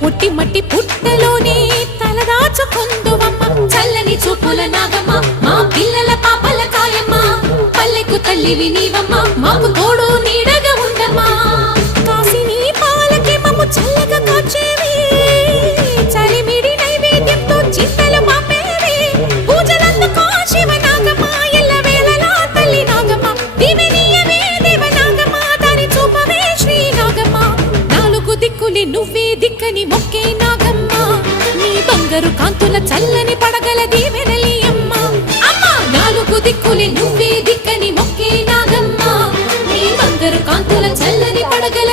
పుట్టి మట్టి పుట్టలోనే తలదాచుకుందువమ్మ చల్లని చూపుల నాగమ్మ మా పిల్లల పాపల కాయమ్మ పల్లెకు తల్లివి నీవమ్మ మాకు తోడు నీడగా ఉండమ్మా కాసిని పాలకి మమ్ము చల్లగా కాచేవి చలిమిడి నైవేద్యంతో చింతలు మాపేవి పూజలందుకో శివ నాగమ్మ ఎల్ల వేళలా తల్లి నాగమ్మ దివెనీయవే దేవ నాగమ్మ దారి చూపవే శ్రీ నాగమ్మ నాలుగు దిక్కులి నువ్వే దిక్కని మొక్కే నాగమ్మ నీ బంగారు కాంతుల చల్లని పడగల దీవెనలి అమ్మ అమ్మ నాలుగు దిక్కులి నువ్వే దిక్కని మొక్కే నాగమ్మ నీ బంగారు కాంతుల చల్లని పడగల